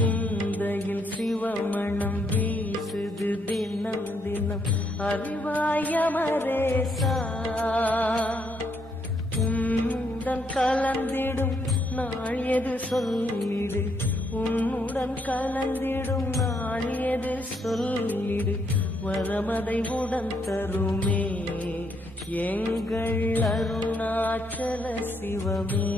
சிந்தையில் சிவமணம் வீசுது தினம் தினம் அறிவாயமரேசா உன்னுடன் கலந்திடும் நாள் எது சொல்லிடு உன்னுடன் கலந்திடும் நாள் எது சொல்லிடு வரமதை உடன் தருமே எங்கள் அருணாச்சல சிவமே.